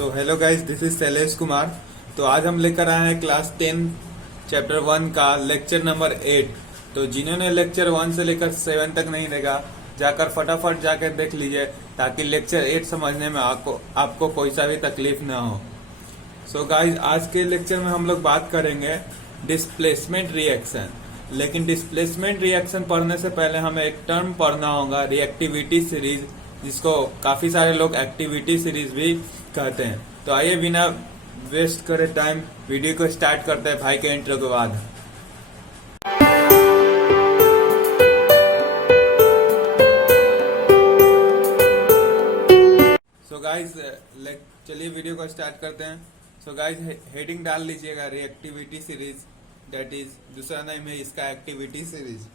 So hello guys, this is Shailesh Kumar. तो आज हम लेकर आए हैं क्लास 10 चैप्टर 1 का लेक्चर नंबर 8। तो जिन्होंने लेक्चर 1 से लेकर 7 तक नहीं देखा, जाकर फटाफट जाकर देख लीजिए, ताकि लेक्चर 8 समझने में आपको कोई सा भी तकलीफ ना हो। सो गाइस, आज के लेक्चर में हम लोग बात करेंगे डिस्प्लेसमेंट रिएक्शन। लेकिन डिस्प्लेसमेंट रिएक्शन पढ़ने से पहले हमें एक टर्म पढ़ना होगा, रिएक्टिविटी सीरीज, जिसको काफी सारे लोग एक्टिविटी सीरीज भी कहते हैं। तो आइए बिना वेस्ट करे टाइम वीडियो को स्टार्ट करते हैं भाई के इंट्रो के बाद। सो गाइस, चलिए वीडियो को स्टार्ट करते हैं। सो गाइस, हेडिंग डाल लीजिएगा रिएक्टिविटी सीरीज, दैट इज दूसरा नाम है इसका एक्टिविटी सीरीज।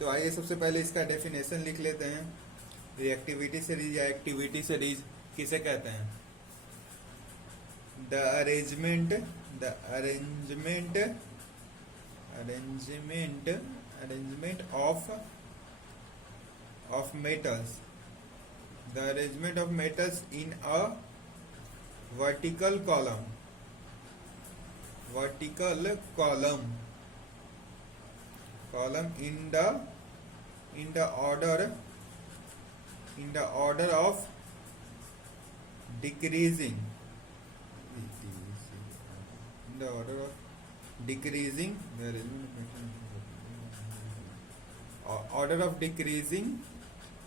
तो आइए सबसे पहले इसका डेफिनेशन लिख लेते हैं। रिएक्टिविटी सीरीज या एक्टिविटी सीरीज किसे कहते हैं? The arrangement of metals, the arrangement of metals in a vertical column in the order of decreasing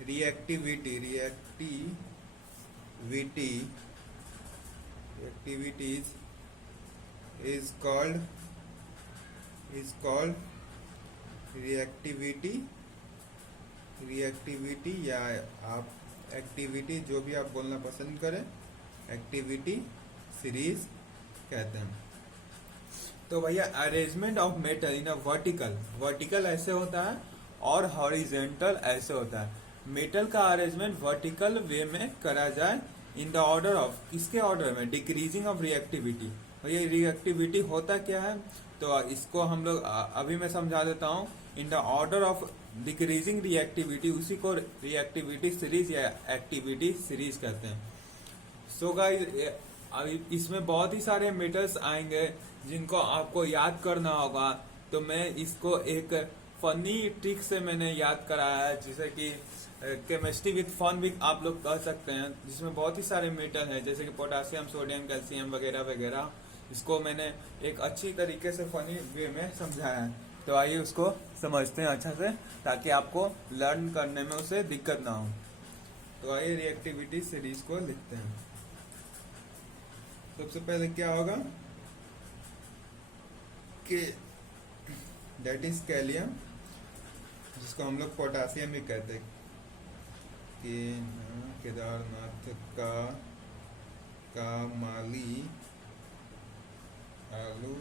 reactivities is called reactivity या आप एक्टिविटी जो भी आप बोलना पसंद करें, एक्टिविटी सीरीज कहते हैं। तो भैया, arrangement of metal in a vertical ऐसे होता है और हॉरिजेंटल ऐसे होता है। मेटल का अरेंजमेंट वर्टिकल वे में करा जाए इन द ऑर्डर ऑफ, किसके ऑर्डर में? Decreasing of reactivity. भैया, रिएक्टिविटी होता क्या है? तो इसको हम लोग अभी मैं समझा देता हूँ। In the order of decreasing reactivity, उसी को रिएक्टिविटी सीरीज या एक्टिविटी सीरीज कहते हैं। सो गाइस, इसमें बहुत ही सारे मेटल्स आएंगे जिनको आपको याद करना होगा। तो मैं इसको एक फनी ट्रिक से मैंने याद कराया है, जिसे कि केमिस्ट्री विद फन भी आप लोग कह सकते हैं, जिसमें बहुत ही सारे मेटल हैं जैसे कि पोटासियम, सोडियम, कैल्शियम वगैरह वगैरह। इसको मैंने एक अच्छी तरीके से फनी वे में समझाया है। तो आइए उसको समझते हैं अच्छा से, ताकि आपको लर्न करने में उसे दिक्कत ना हो। तो आइए रिएक्टिविटी सीरीज को लिखते हैं। सबसे पहले क्या होगा कि दैट इज कैलियम, जिसको हम लोग पोटासियम भी कहते हैं। कि केदारनाथ का माली आलू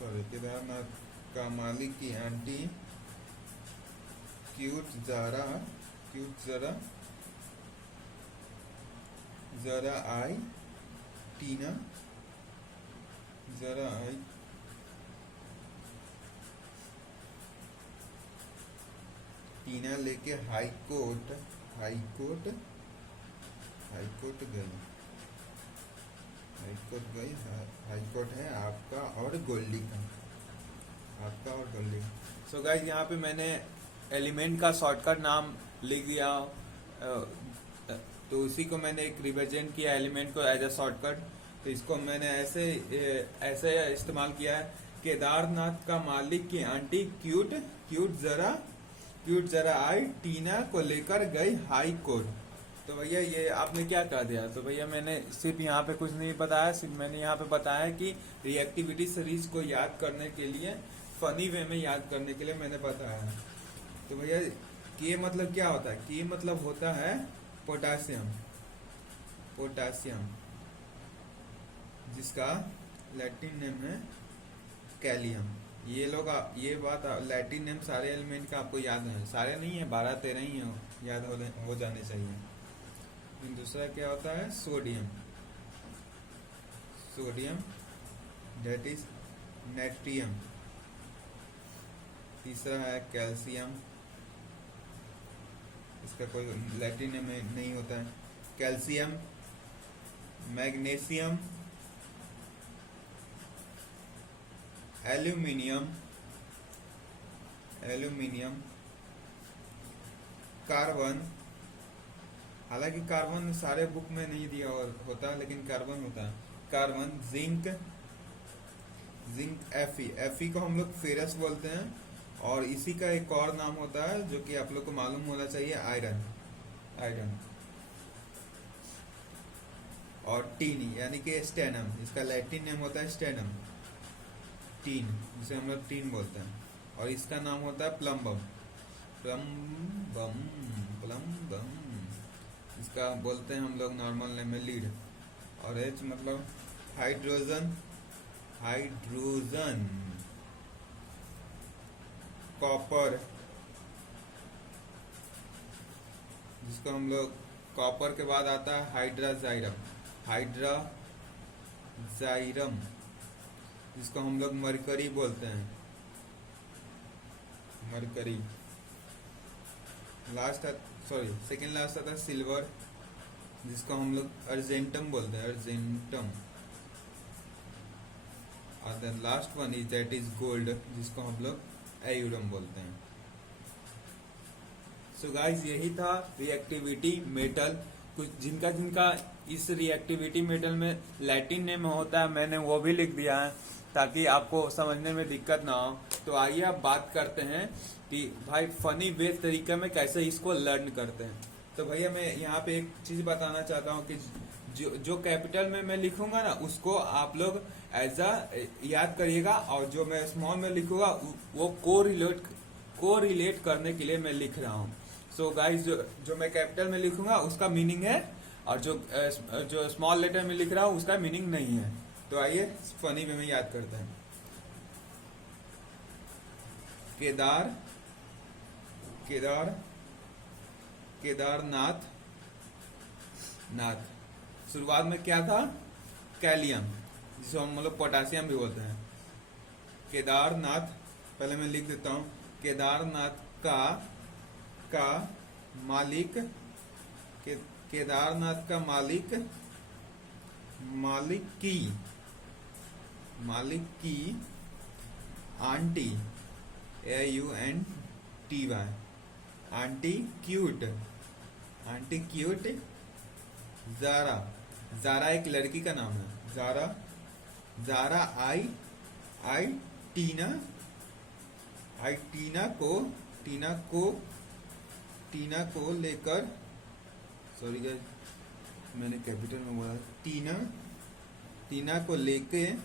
केदारनाथ का माली की आंटी क्यूट जरा आई टीना लेके हाई कोर्ट गई। हाई कोर्ट है आपका और गोल्डी का। सो गाइस, यहाँ पे मैंने एलिमेंट का शॉर्टकट नाम लिख दिया, तो उसी को मैंने एक रिप्रेजेंट किया एलिमेंट को एज अ शॉर्टकट। तो इसको मैंने ऐसे इस्तेमाल किया है। केदारनाथ का मालिक की आंटी क्यूट जरा आई टीना को लेकर गई हाई कोर्ट। तो भैया, ये आपने क्या कह दिया? तो भैया, मैंने सिर्फ यहाँ पे कुछ नहीं बताया, सिर्फ मैंने यहाँ पे बताया कि रिएक्टिविटी सीरीज को याद करने के लिए, फनी वे में याद करने के लिए मैंने बताया। तो भैया, के मतलब क्या होता है? के मतलब होता है पोटासियम, जिसका लैटिन नेम है कैलियम। ये बात लैटिन नेम सारे एलिमेंट का आपको याद है, सारे नहीं है, 12-13 ही याद हो जाने चाहिए। दूसरा क्या होता है? Sodium, that is natrium. तीसरा है कैल्शियम, इसका कोई लैटिन में नहीं होता है। Calcium magnesium, aluminium, aluminium, carbon, हालांकि कार्बन सारे बुक में नहीं दिया होता, लेकिन कार्बन होता है, कार्बन, जिंक, जिंक एफी को हम लोग फेरस बोलते हैं, और इसी का एक और नाम होता है जो कि आप लोग को मालूम होना चाहिए, आयरन, आयरन, और टीन यानी कि स्टेनम, इसका लैटिन नेम होता है स्टेनम, टीन, जिसे हम लोग टीन बोलते हैं, और इसका नाम होता है प्लम्बम, प्लम्बम, प्लम्बम, इसका बोलते हैं हम लोग नॉर्मल नेम में लीड, और एच मतलब हाइड्रोजन, हाइड्रोजन, कॉपर, जिसको हम लोग, कॉपर के बाद आता है हाइड्राजाइरम, हाइड्राजाइरम, जिसको हम लोग मरकरी बोलते हैं, mercury, last sorry second last आता है सिल्वर, जिसको हम लोग अर्जेंटम बोलते हैं, अर्जेंटम, और the last one is that is gold, जिसको हम लोग एयूरम बोलते हैं। सो गाइस, यही था रिएक्टिविटी मेटल। कुछ जिनका जिनका इस रिएक्टिविटी मेटल में लैटिन नेम होता है, मैंने वो भी लिख दिया है ताकि आपको समझने में दिक्कत ना हो। तो आइए अब बात करते हैं कि भाई फनी वे तरीके में कैसे इसको लर्न करते हैं। तो भैया मैं यहाँ पे एक चीज बताना चाहता हूँ कि जो कैपिटल में मैं लिखूंगा ना, उसको आप लोग एज याद करिएगा, और जो मैं स्मॉल में लिखूंगा वो को रिलेट करने के लिए मैं लिख रहा हूँ। सो गाइस, जो मैं कैपिटल में लिखूंगा उसका मीनिंग है, और जो स्मॉल लेटर में लिख रहा हूँ उसका मीनिंग नहीं है। तो आइए फनी वे में याद करते हैं। केदारनाथ, शुरुआत में क्या था, कैलियम, जिसे हम लोग पोटासियम भी बोलते हैं। केदारनाथ, पहले मैं लिख देता हूँ, केदारनाथ का मालिक, केदारनाथ का मालिक की आंटी, AUNTY, आंटी क्यूट, जारा एक लड़की का नाम है, जारा आई टीना को लेकर, सॉरी गाइस मैंने कैपिटल में बोला, टीना को लेकर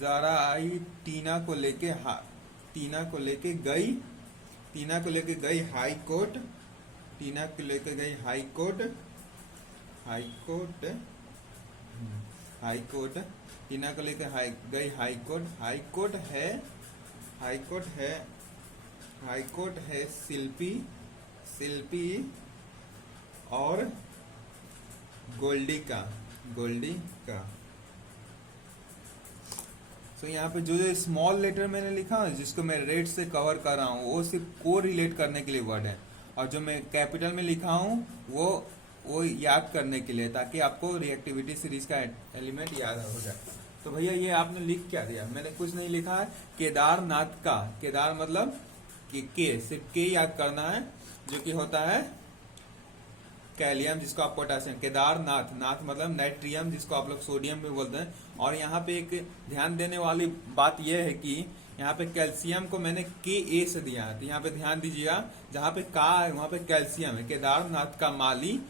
जारा आई टीना को लेके गई हाई कोर्ट, टीना को लेकर गई हाई कोर्ट है शिल्पी और गोल्डी का। तो यहाँ पे जो स्मॉल लेटर मैंने लिखा है, जिसको मैं रेड से कवर कर रहा हूँ, वो सिर्फ को रिलेट करने के लिए वर्ड है, और जो मैं कैपिटल में लिखा हूँ वो याद करने के लिए, ताकि आपको रिएक्टिविटी सीरीज का एलिमेंट याद हो जाए। तो भैया ये आपने लिख क्या दिया, मैंने कुछ नहीं लिखा है। केदारनाथ का, केदार मतलब सिर्फ के याद करना है, जो कि होता है कैलियम, जिसको आप पोटासियम, केदारनाथ, नाथ मतलब नाइट्रियम, जिसको आप लोग सोडियम भी बोलते हैं। और यहाँ पे एक ध्यान देने वाली बात यह है कि यहाँ पे कैल्शियम को मैंने Ka से दिया है, तो यहाँ पे ध्यान दीजिएगा, जहाँ पे का है वहाँ पे कैल्शियम है। केदारनाथ का माली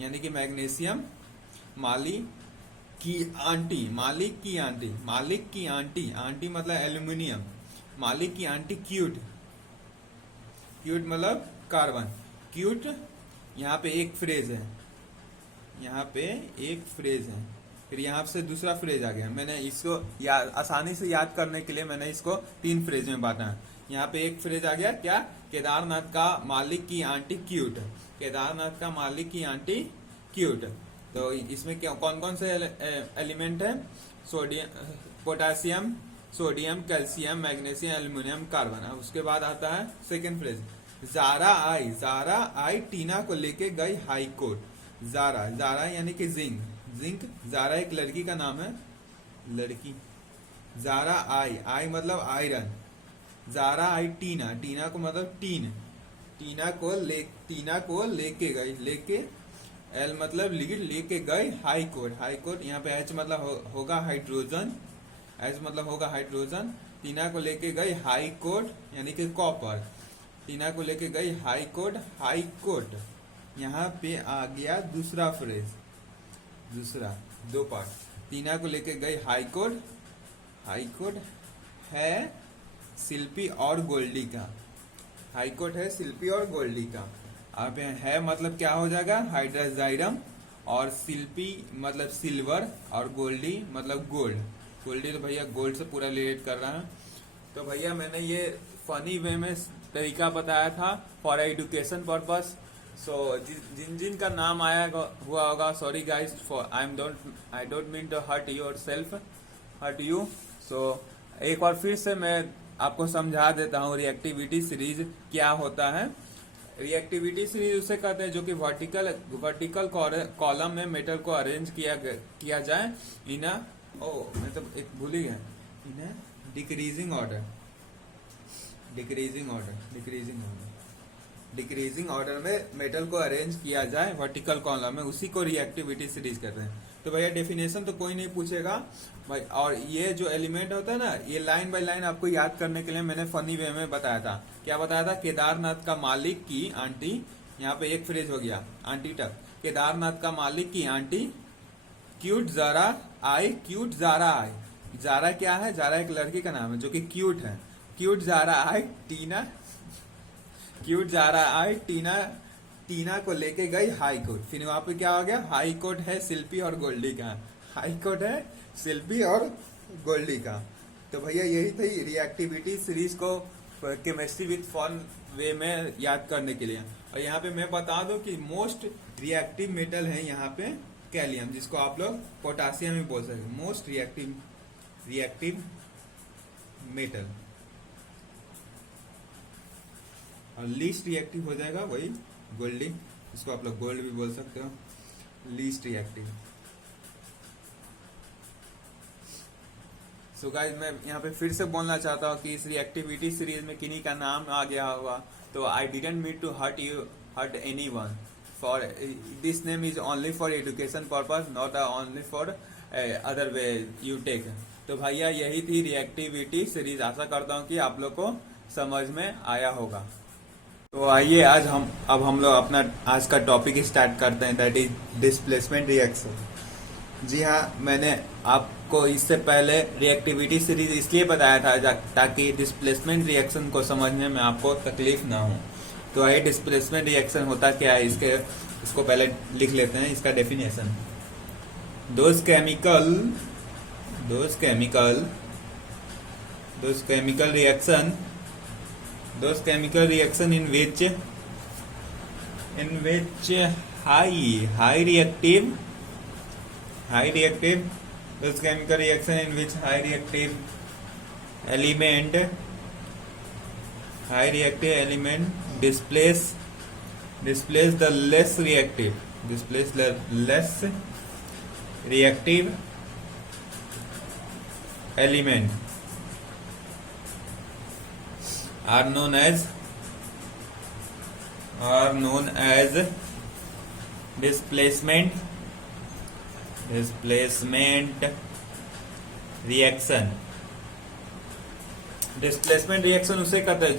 यानी कि मैग्नीशियम, मालिक की आंटी मतलब एल्यूमिनियम, मालिक की आंटी क्यूट मतलब कार्बन, क्यूट। यहाँ पे एक फ्रेज है, फिर यहाँ से दूसरा फ्रेज आ गया। मैंने इसको आसानी से याद करने के लिए मैंने इसको 3 फ्रेज में बांटा है। यहाँ पे एक फ्रेज आ गया, क्या, केदारनाथ का मालिक की आंटी क्यूट, केदारनाथ का मालिक की आंटी क्यूट। तो इसमें क्या कौन कौन से एलिमेंट है, sodium, potassium, sodium, calcium, magnesium, aluminium, carbon. अब उसके बाद आता है सेकेंड फ्रेज, जारा आई टीना को लेके गई हाई कोर्ट। जारा यानी कि जिंक, जारा एक लड़की का नाम है, लड़की। जारा आई मतलब आयरन। जारा आई टीना को मतलब टीना को लेके गई, लेके एल मतलब लीड, लेके गए हाई कोर्ट। यहाँ पे एच मतलब होगा हाइड्रोजन, एच मतलब होगा हाइड्रोजन। टीना को लेके गई हाई कोर्ट यानी कि कॉपर। टीना को लेके गई हाई कोर्ट। यहाँ पे आ गया दूसरा फ्रेज, दूसरा दो पार्ट। टीना को लेके गई हाई कोर्ट है शिल्पी और गोल्डी का। हाई कोर्ट है शिल्पी और गोल्डी का। अब है मतलब क्या हो जाएगा, हाइड्रोजाइरम, और शिल्पी मतलब सिल्वर, और गोल्डी मतलब गोल्ड। गोल्डी तो भैया गोल्ड से पूरा रिलेट कर रहा है। तो भैया मैंने ये फनी वे में तरीका बताया था फॉर एजुकेशन पर्पस। सो जिन का नाम आया हुआ होगा, sorry guys, for I don't mean to hurt you. So एक बार फिर से मैं आपको समझा देता हूँ रिएक्टिविटी सीरीज क्या होता है। रिएक्टिविटी सीरीज उसे कहते हैं जो कि वर्टिकल कॉलम में मेटल को अरेंज किया जाए इन मैं तो एक भूल ही गया, इन डिक्रीजिंग ऑर्डर में मेटल को अरेंज किया जाए वर्टिकल कॉलम में, उसी को रिएक्टिविटी सीरीज कहते हैं। तो भैया डेफिनेशन तो कोई नहीं पूछेगा भाई। और ये जो एलिमेंट होता है ना, ये लाइन बाय लाइन आपको याद करने के लिए मैंने फनी वे में बताया था। क्या बताया था, केदारनाथ का मालिक की आंटी, यहाँ पे एक फ्रेज हो गया आंटी तक। केदारनाथ का मालिक की आंटी क्यूट जारा आई। जारा क्या है, जारा एक लड़की का नाम है जो कि क्यूट है। क्यूट जारा आई टीना को लेके गई हाई कोर्ट। फिर वहां पे क्या हो गया, हाई कोर्ट है शिल्पी और गोल्डी का। हाई कोर्ट है शिल्पी और गोल्डी का। तो भैया यही थी रिएक्टिविटी सीरीज को केमिस्ट्री विद फन वे में याद करने के लिए। और यहाँ पे मैं बता दूं कि मोस्ट रिएक्टिव मेटल है यहाँ पे कैलियम, जिसको आप लोग पोटासियम भी बोल सकते। मोस्ट रिएक्टिव मेटल, और लीस्ट रिएक्टिव हो जाएगा वही गोल्डी, इसको आप लोग गोल्ड भी बोल सकते हो, लीस्ट रिएक्टिव। सो गाइस मैं यहाँ पे फिर से बोलना चाहता हूँ कि इस रिएक्टिविटी सीरीज में किन्हीं का नाम आ गया होगा तो I didn't mean to hurt anyone. For this name is only for education purpose, not only for other way you take. तो भैया यही थी रिएक्टिविटी सीरीज। आशा करता हूँ कि आप लोग को समझ में आया होगा। तो आइए आज हम लोग अपना आज का टॉपिक स्टार्ट करते हैं, दैट इज डिस्प्लेसमेंट रिएक्शन। जी हाँ, मैंने आपको इससे पहले रिएक्टिविटी सीरीज इसलिए बताया था ताकि डिस्प्लेसमेंट रिएक्शन को समझने में आपको तकलीफ ना हो। तो आइए डिस्प्लेसमेंट रिएक्शन होता क्या है इसको पहले लिख लेते हैं, इसका definition. Those chemical reaction in which high reactive those chemical reaction in which high reactive element displace the less reactive element are known as displacement reaction। Displacement reaction उसे कहते हैं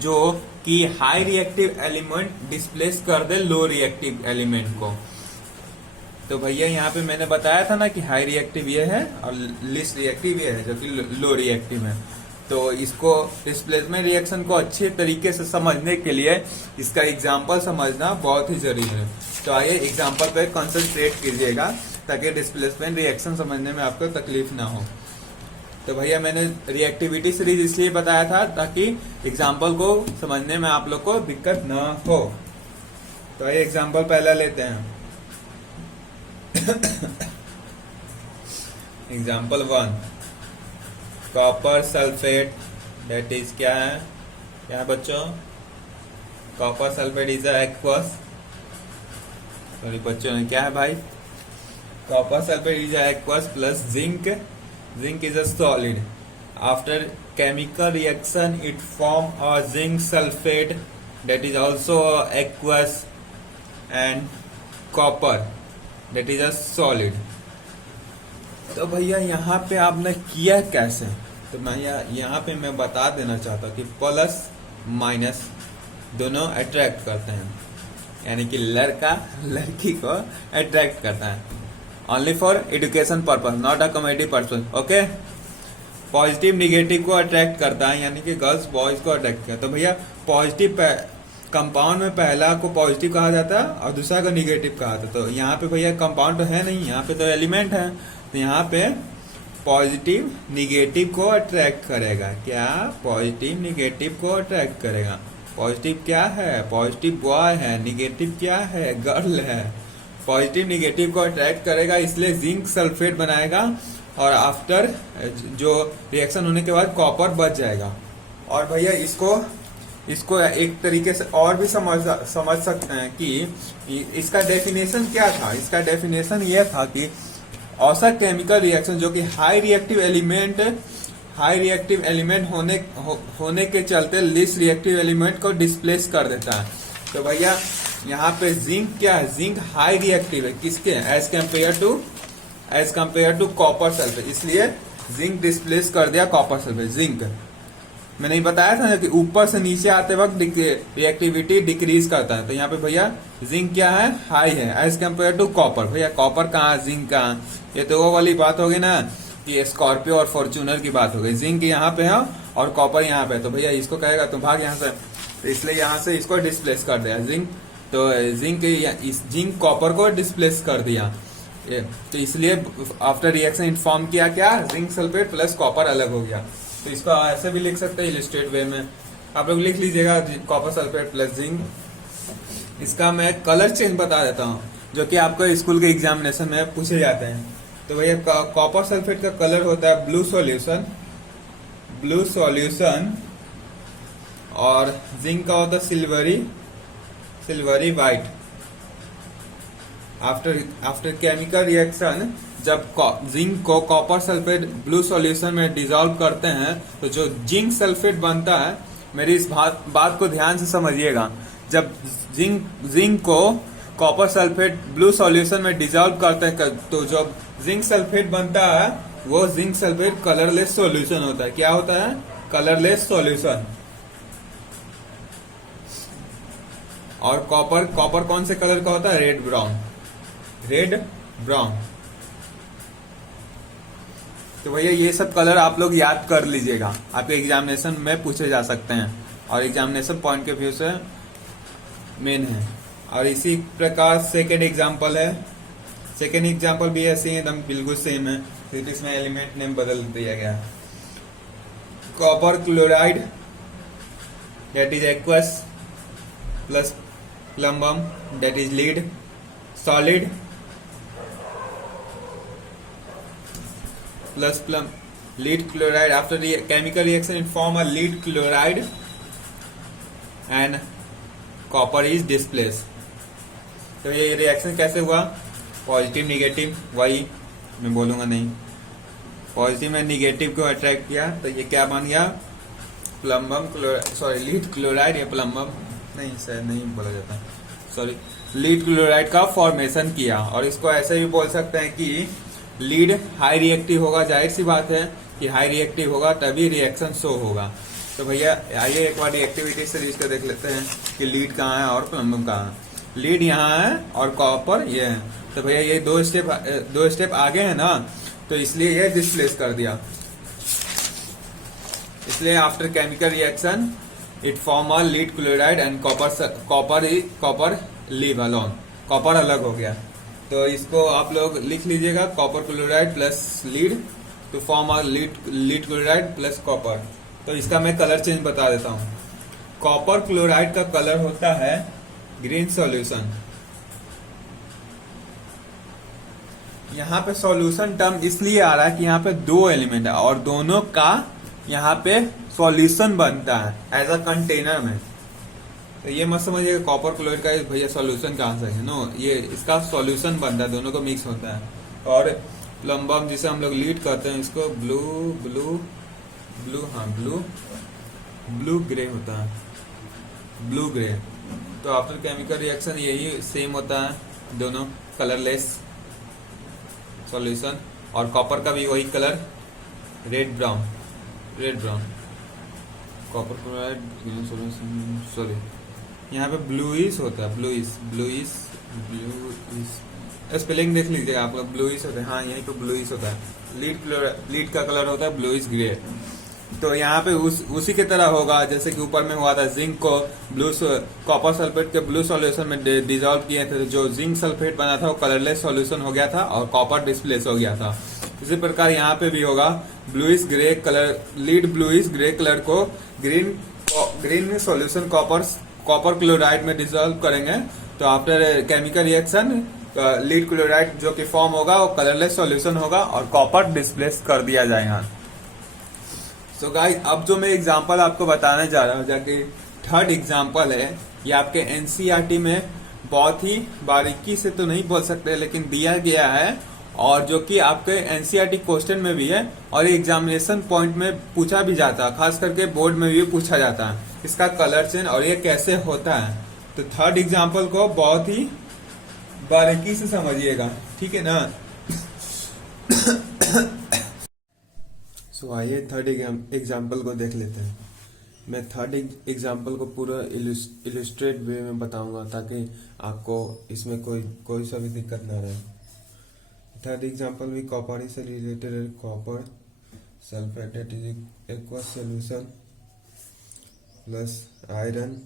जो कि हाई रिएक्टिव एलिमेंट डिस्प्लेस कर दे low reactive element को। तो भैया यहाँ पे मैंने बताया था ना कि हाई रिएक्टिव ये है और लिस्ट रिएक्टिव ये है जो कि लो रिएक्टिव है। तो इसको डिस्प्लेसमेंट रिएक्शन को अच्छे तरीके से समझने के लिए इसका एग्जाम्पल समझना बहुत ही जरूरी है। तो आइए एग्जाम्पल पे कंसंट्रेट कीजिएगा ताकि डिस्प्लेसमेंट रिएक्शन समझने में आपको तकलीफ ना हो। तो भैया मैंने रिएक्टिविटी सीरीज इसलिए बताया था ताकि एग्जाम्पल को समझने में आप लोग को दिक्कत ना हो। तो आइए एग्जाम्पल पहला लेते हैं। Example 1, copper sulphate that is क्या है बच्चों, copper sulphate is aqueous, sorry बच्चों ने क्या है भाई, copper sulphate is aqueous plus zinc is a solid, after chemical reaction it form a zinc sulfate that is also aqueous and copper that is a solid। तो भैया यहाँ पे आपने किया कैसे, तो मैं यहाँ पे मैं बता देना चाहता हूँ कि प्लस माइनस दोनों अट्रैक्ट करते हैं, यानी कि लड़का लड़की को अट्रैक्ट करता है, only for education purpose, not a comedy purpose, okay. Positive negative को अट्रैक्ट करता है, यानी कि गर्ल्स बॉयज को अट्रैक्ट करता है। तो भैया पॉजिटिव कंपाउंड में पहला को पॉजिटिव कहा जाता है और दूसरा को निगेटिव कहा जाता है। तो यहाँ पे भैया कंपाउंड तो है नहीं, यहाँ पे तो एलिमेंट है, तो यहाँ पे पॉजिटिव निगेटिव को अट्रैक्ट करेगा। क्या पॉजिटिव निगेटिव को अट्रैक्ट करेगा। पॉजिटिव क्या है, पॉजिटिव बॉय है, निगेटिव क्या है, गर्ल है। पॉजिटिव निगेटिव को अट्रैक्ट करेगा, इसलिए जिंक सल्फेट बनाएगा और आफ्टर जो रिएक्शन होने के बाद कॉपर बच जाएगा। और भैया इसको एक तरीके से और भी समझ सकते हैं कि इसका डेफिनेशन क्या था। इसका डेफिनेशन यह था कि औसत केमिकल रिएक्शन जो कि हाई रिएक्टिव एलिमेंट होने के चलते लीस्ट रिएक्टिव एलिमेंट को डिस्प्लेस कर देता है। तो भैया यहाँ पे जिंक क्या है, जिंक हाई रिएक्टिव है किसके, as compare to copper sulphate, इसलिए जिंक डिस्प्लेस कर दिया कॉपर सल्फेट। जिंक मैंने ही बताया था ना कि ऊपर से नीचे आते वक्त रिएक्टिविटी डिक्रीज करता है। तो यहाँ पे भैया जिंक क्या है, हाई है एज कंपेयर टू कॉपर। भैया कॉपर कहाँ, जिंक कहाँ, ये तो वो वाली बात होगी ना कि स्कॉर्पियो और फॉर्च्यूनर की बात हो गई। जिंक यहाँ पे है और कॉपर यहाँ पे, तो भैया इसको कहेगा तो भाग यहाँ से, तो इसलिए यहाँ से इसको डिस्प्लेस कर दिया जिंक। तो जिंक कॉपर को डिस्प्लेस कर दिया, तो इसलिए आफ्टर रिएक्शन इन फॉर्म किया क्या, जिंक सल्फेट प्लस कॉपर अलग हो गया। तो इसको ऐसे भी लिख सकते हैं इलिस्ट्रेट वे में, आप लोग लिख लीजिएगा कॉपर सल्फेट प्लस जिंक। इसका मैं कलर चेंज बता देता हूँ जो कि आपको स्कूल के एग्जामिनेशन में पूछे जाते हैं। तो भैया कॉपर सल्फेट का कलर होता है ब्लू सॉल्यूशन और जिंक का होता है silvery white. After chemical reaction जब जिंक को कॉपर सल्फेट ब्लू सॉल्यूशन में डिसॉल्व करते हैं तो जो जिंक सल्फेट बनता है, मेरी इस बात को ध्यान से समझिएगा, जब जिंक को कॉपर सल्फेट ब्लू सॉल्यूशन में डिसॉल्व करते हैं तो जो जिंक सल्फेट बनता है वो जिंक सल्फेट कलरलेस सॉल्यूशन होता है। क्या होता है, कलरलेस सॉल्यूशन। और कॉपर कौन से कलर का होता है, रेड ब्राउन। तो भैया ये सब कलर आप लोग याद कर लीजिएगा, आपके एग्जामिनेशन में पूछे जा सकते हैं और एग्जामिनेशन पॉइंट के व्यू से मेन है। और इसी प्रकार सेकेंड एग्जांपल है, सेकेंड एग्जांपल भी ऐसे ही एकदम बिल्कुल सेम है, सिर्फ इसमें एलिमेंट नेम बदल दिया गया। Copper chloride that is aqueous plus plumbum that is lead solid plus lead chloride. After the chemical reaction it form a lead chloride and copper is displaced। तो ये रिएक्शन कैसे हुआ, पॉजिटिव निगेटिव, वही मैं बोलूंगा नहीं, पॉजिटिव में negative को अट्रैक्ट किया तो ये क्या बन गया, लीड क्लोराइड या प्लम्बम नहीं शायद नहीं बोला जाता, सॉरी, लीड क्लोराइड का फॉर्मेशन किया। और इसको ऐसे भी बोल सकते हैं कि लीड हाई रिएक्टिव होगा, जाहिर सी बात है कि हाई रिएक्टिव होगा तभी रिएक्शन शो होगा। तो भैया आइए एक बार रिएक्टिविटी से इसको देख लेते हैं कि लीड कहाँ है और प्लम्बम कहाँ है। लीड यहाँ है और कॉपर ये है, तो भैया ये दो स्टेप आगे है ना, तो इसलिए ये डिस्प्लेस कर दिया। इसलिए after chemical reaction it form a lead chloride and copper leave alone, copper अलग हो गया। तो इसको आप लोग लिख लीजिएगा, copper chloride plus lead to form a lead chloride plus copper. तो इसका मैं कलर चेंज बता देता हूँ। कॉपर क्लोराइड का कलर होता है ग्रीन सॉल्यूशन, यहाँ पे सॉल्यूशन टर्म इसलिए आ रहा है कि यहाँ पे दो एलिमेंट है और दोनों का यहाँ पे सॉल्यूशन बनता है एज अ कंटेनर में। तो ये मत समझिएगा कॉपर क्लोराइड का भैया सॉल्यूशन कहाँ से है, नो, ये इसका सॉल्यूशन बनता है, दोनों को मिक्स होता है। और प्लम्बम जिसे हम लोग लीड करते हैं इसको ब्लू ब्लू ब्लू, हाँ ब्लू ब्लू ग्रे होता है, ब्लू ग्रे। तो आफ्टर केमिकल रिएक्शन यही सेम होता है, दोनों कलरलेस सॉल्यूशन। और कॉपर का भी वही colour red brown, red brown copper chloride green solution, sorry यहाँ पे ब्लूइश होता है, ब्लूइश ब्लूइश ब्लूइश, स्पेलिंग देख लीजिएगा आप लोग, ब्लूइश होता है, हाँ यहीं पे ब्लूइश होता है। लीड का कलर होता है ब्लूइश ग्रे। तो यहाँ पे उसी की तरह होगा जैसे कि ऊपर में हुआ था, जिंक को ब्लू कॉपर सल्फेट के ब्लू सॉल्यूशन में डिजोल्व किए थे, जो जिंक सल्फेट बना था वो कलरलेस सॉल्यूशन हो गया था और कॉपर डिस्प्लेस हो गया था। इसी प्रकार यहाँ पे भी होगा, bluish grey colour, lead bluish grey colour को ग्रीन सॉल्यूशन कॉपर क्लोराइड में डिजोल्व करेंगे, तो after chemical reaction lead chloride जो कि फॉर्म होगा वो कलरलेस सॉल्यूशन होगा और कॉपर डिस्प्लेस कर दिया जाएगा। सो गाइस, अब जो मैं एग्जांपल आपको बताने जा रहा हूँ, जाके थर्ड एग्जांपल है, ये आपके एनसीईआरटी में बहुत ही बारीकी से तो नहीं बोल सकते लेकिन दिया गया है, और जो कि आपके एनसीईआरटी क्वेश्चन में भी है और एग्जामिनेशन पॉइंट में पूछा भी जाता है, खास करके बोर्ड में भी पूछा जाता है इसका कलर चेंज और ये कैसे होता है। तो थर्ड एग्जांपल को बहुत ही बारीकी से समझिएगा, ठीक है ना। सो आइए थर्ड एग्जाम्पल को देख लेते हैं। मैं थर्ड एग्जाम्पल को पूरा इलिस्ट्रेट वे में बताऊंगा ताकि आपको इसमें कोई सा भी दिक्कत ना रहे। थर्ड एग्जाम्पल भी कॉपर से रिलेटेड है, copper sulphate is aqueous solution plus iron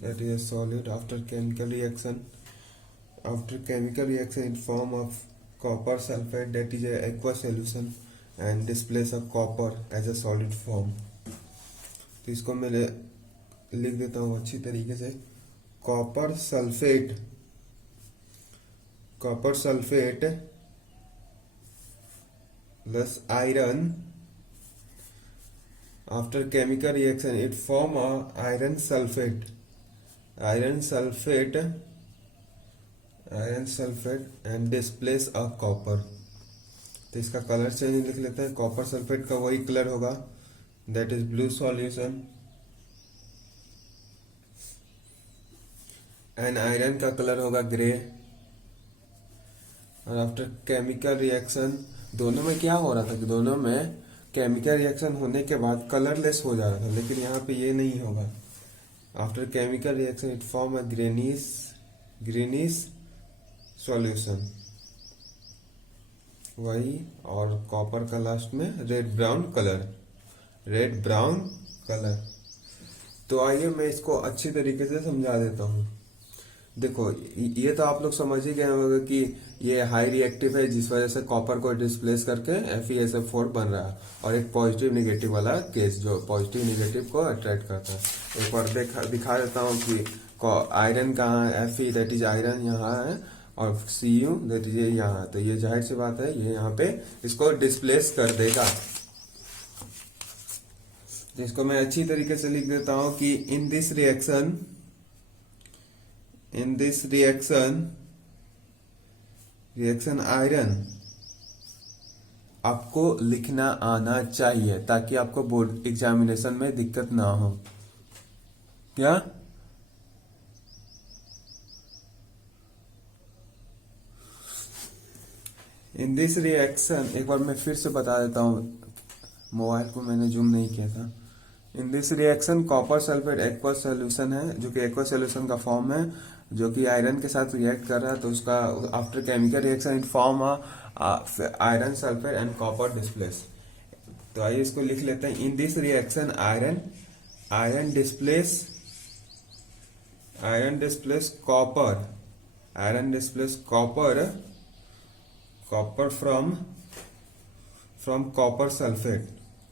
that is a solid after chemical reaction in form of copper sulfate that is a aqueous solution and displace of copper as a solid form। तो इसको मैं लिख देता हूँ अच्छी तरीके से, copper sulphate plus iron after chemical reaction it form a iron sulfate and displace a copper। तो इसका कलर चेंज लिख लेते हैं। कॉपर सल्फेट का वही कलर होगा, that is blue solution, and iron का कलर होगा ग्रे। और आफ्टर केमिकल रिएक्शन दोनों में क्या हो रहा था कि दोनों में केमिकल रिएक्शन होने के बाद कलरलेस हो जा रहा था, लेकिन यहाँ पे ये नहीं होगा। After chemical reaction it form a greenish solution, वही, और कॉपर का लास्ट में रेड ब्राउन कलर। तो आइए मैं इसको अच्छी तरीके से समझा देता हूँ। देखो ये तो आप लोग समझ ही गए होंगे कि ये हाई रिएक्टिव है जिस वजह से कॉपर को डिस्प्लेस करके FeSO4 बन रहा है, और एक पॉजिटिव निगेटिव वाला केस जो पॉजिटिव निगेटिव को अट्रैक्ट करता है। एक बार दिखा देता हूँ कि आयरन कहाँ है, Fe दैट इज आयरन यहाँ है और Cu दैट इज यहाँ, तो ये जाहिर सी बात है ये यहाँ पे इसको डिस्प्लेस कर देगा। जिसको मैं अच्छी तरीके से लिख देता हूँ कि इन दिस रिएक्शन आयरन आपको लिखना आना चाहिए ताकि आपको बोर्ड एग्जामिनेशन में दिक्कत ना हो। क्या इन दिस रिएक्शन, एक बार मैं फिर से बता देता हूँ, मोबाइल को मैंने जूम नहीं किया था। In this reaction copper sulphate aqueous solution है, जो कि एक्वस सॉल्यूशन का फॉर्म है, जो कि आयरन के साथ रिएक्ट कर रहा है, तो उसका after chemical reaction it form iron sulphate and copper displace. तो आइए इसको लिख लेते हैं। In this reaction iron displace copper from copper sulphate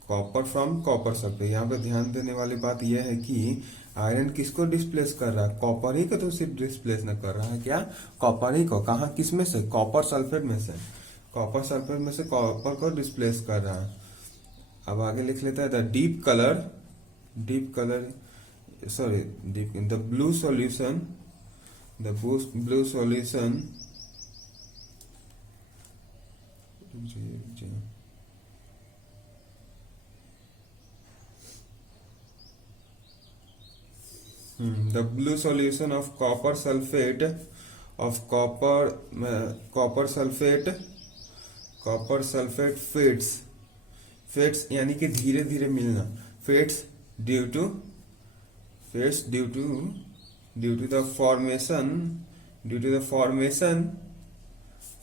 copper from copper sulphate. यहाँ पे ध्यान देने वाली बात यह है कि आयरन किसको डिस्प्लेस कर रहा है, कॉपर ही को तो सिर्फ डिस्प्लेस न कर रहा है, क्या कॉपर ही को, कहाँ किस में से, कॉपर सल्फेट में से, कॉपर सल्फेट में से कॉपर को डिस्प्लेस कर रहा है। अब आगे लिख लेता है the deep colour sorry deep the blue solution the blue solution of copper sulfate fades यानी कि धीरे धीरे मिलना, fades due to the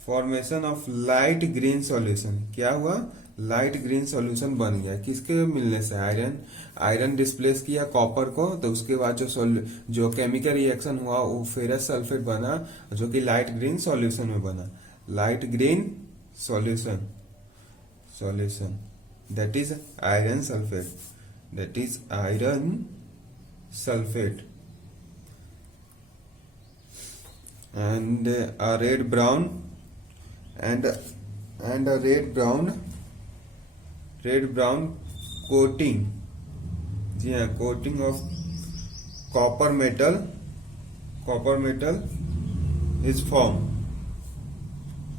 formation of light green solution. क्या हुआ, लाइट ग्रीन सॉल्यूशन बन गया किसके मिलने से, आयरन डिस्प्लेस किया कॉपर को, तो उसके बाद जो केमिकल रिएक्शन हुआ वो फेरस सल्फेट बना जो कि लाइट ग्रीन सॉल्यूशन में बना, light green solution that is iron sulfate and a red brown coating, जी हाँ, coating of copper metal is formed,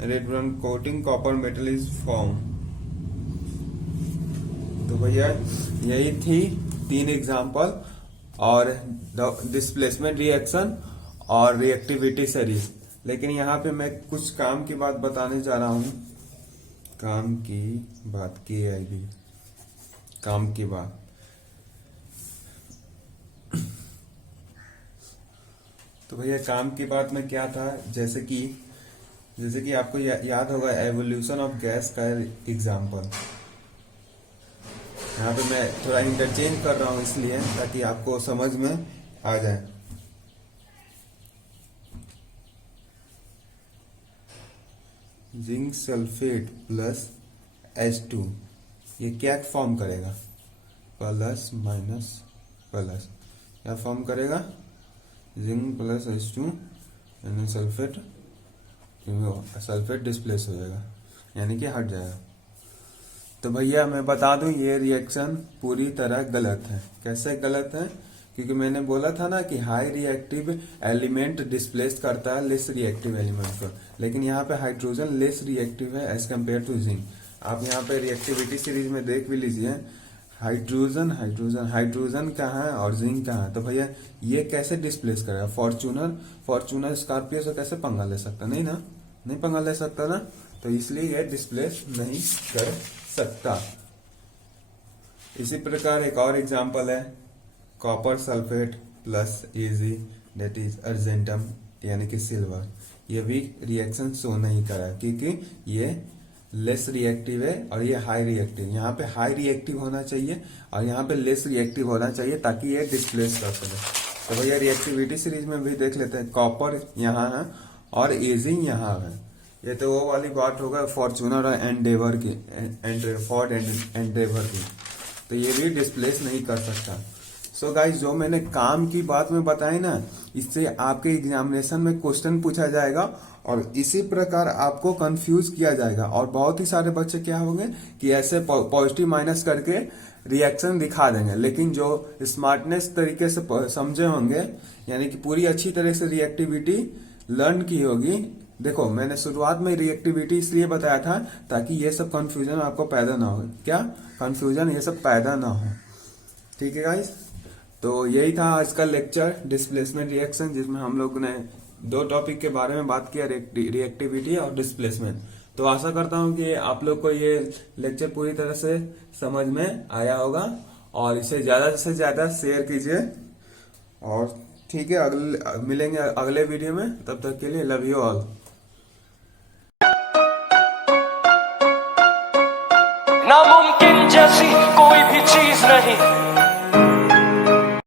red brown coating copper metal is formed। तो भैया यही थी 3 एग्जाम्पल और डिस्प्लेसमेंट रिएक्शन और reactivity series. लेकिन यहाँ पे मैं कुछ काम की बात बताने जा रहा हूँ, काम की बात। तो भैया काम की बात में क्या था, जैसे कि आपको याद होगा एवोल्यूशन ऑफ गैस का एग्जाम्पल। यहाँ पे मैं थोड़ा इंटरचेंज कर रहा हूँ इसलिए ताकि आपको समझ में आ जाए। जिंक सल्फेट प्लस H2 ये क्या फॉर्म करेगा, प्लस माइनस प्लस, क्या फॉर्म करेगा, जिंक प्लस H2 यानी सल्फेट डिस्प्लेस हो जाएगा यानी कि हट जाएगा। तो भैया मैं बता दूं ये रिएक्शन पूरी तरह गलत है। कैसे गलत है, क्योंकि मैंने बोला था ना कि हाई रिएक्टिव एलिमेंट डिस्प्लेस करता है लेस रिएक्टिव एलिमेंट को, लेकिन यहाँ पे हाइड्रोजन लेस रिएक्टिव है एज कम्पेयर टू जिंक। आप यहाँ पे रिएक्टिविटी सीरीज में देख भी लीजिए, हाइड्रोजन कहाँ है और जिंक कहाँ है। तो भैया ये कैसे डिस्प्लेस करेगा, फॉर्चूनर स्कॉर्पियो से कैसे पंगा ले सकता, नहीं पंगा ले सकता ना, तो इसलिए ये डिस्प्लेस नहीं कर सकता। इसी प्रकार एक और एग्जांपल है copper sulphate plus Ag that is argentum यानी कि सिल्वर। ये भी रिएक्शन शो नहीं करा क्योंकि ये लेस रिएक्टिव है और ये हाई रिएक्टिव। यहाँ पे हाई रिएक्टिव होना चाहिए और यहाँ पे लेस रिएक्टिव होना चाहिए ताकि ये डिस्प्लेस कर सके। तो भैया रिएक्टिविटी सीरीज में भी देख लेते हैं, कॉपर यहाँ है और Ag यहाँ है। ये तो वो वाली बात होगा फॉर्चूनर और एंडेवर की, फोर्ड एंडेवर की, तो ये भी डिस्प्लेस नहीं कर सकता। सो गाइस जो मैंने काम की बात में बताई ना, इससे आपके एग्जामिनेशन में क्वेश्चन पूछा जाएगा और इसी प्रकार आपको कंफ्यूज किया जाएगा। और बहुत ही सारे बच्चे क्या होंगे कि ऐसे पॉजिटिव माइनस करके रिएक्शन दिखा देंगे, लेकिन जो स्मार्टनेस तरीके से समझे होंगे यानी कि पूरी अच्छी तरह से रिएक्टिविटी लर्न की होगी। देखो मैंने शुरुआत में रिएक्टिविटी इसलिए बताया था ताकि ये सब कंफ्यूजन आपको पैदा ना हो, क्या कंफ्यूजन ये सब पैदा ना हो। ठीक है गाइस, तो यही था आज का लेक्चर डिस्प्लेसमेंट रिएक्शन, जिसमें हम लोग ने 2 टॉपिक के बारे में बात किया, रिएक्टिविटी और डिस्प्लेसमेंट। तो आशा करता हूँ कि आप लोग को ये लेक्चर पूरी तरह से समझ में आया होगा और इसे ज्यादा से ज्यादा शेयर कीजिए। और ठीक है, मिलेंगे अगले वीडियो में, तब तक के लिए लव यू ऑल। नामुमकिन जैसी कोई भी चीज नहीं,